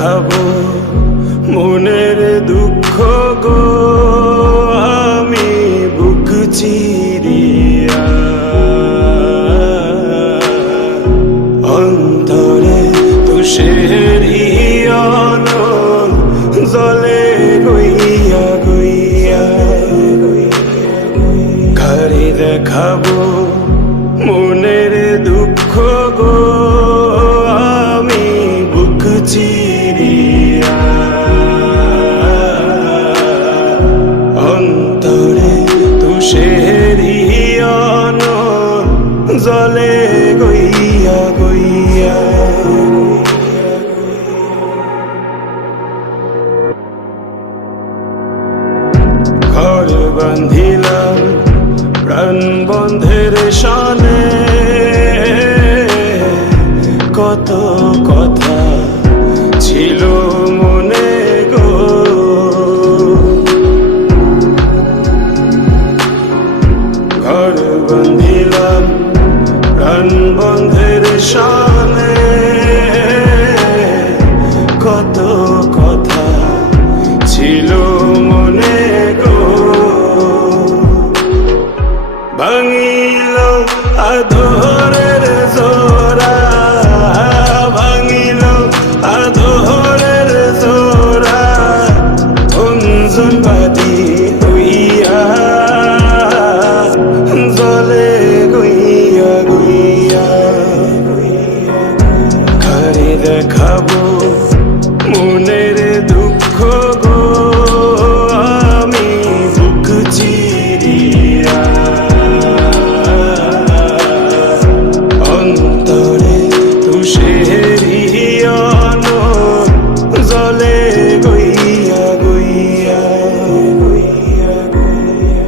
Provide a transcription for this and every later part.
দেখাবো মনের দুঃখ গো আমি বুক চিরিয়া অন্তরে তুষের হিয়ন জলে গইয়া গইয়া ঘরে দেখাবো মনের দুঃখ গো আমি বুক চিরিয়া অন্তরে তুষের হিয়ন জলে গইয়া গইয়া ঘর বান্ধিলাম প্রাণ বন্ধের শানে কত কথা ছিল মনে গো ঘর বান্ধিলাম প্রাণ বন্ধের শানে কত কথা ছিল মনে গো ভাঙিল আদরের জোড়া ভাঙিল আদরের জোড়া অঞ্জন বাদী হইয়া জলে গইয়া গইয়া ঘরে দেখাবো মনের দুঃখ গো আমি বুক চিরিয়া অন্তরে তুষের হিয়ন জলে গইয়া গইয়া গইয়া গইয়া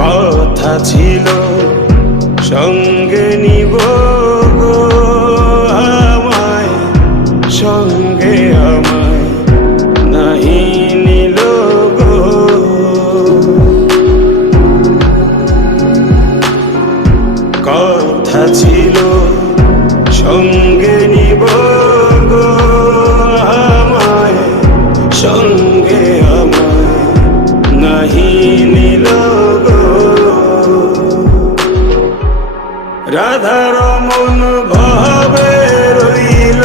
কথা ছিল সঙ্গে নিব গো আমায় সঙ্গে আমায় নাহি নিল গো কথা ছিল সঙ্গে নিব গো আমায় সঙ্গে আমায় নাহি নিল রাধার মন ভাবে রইল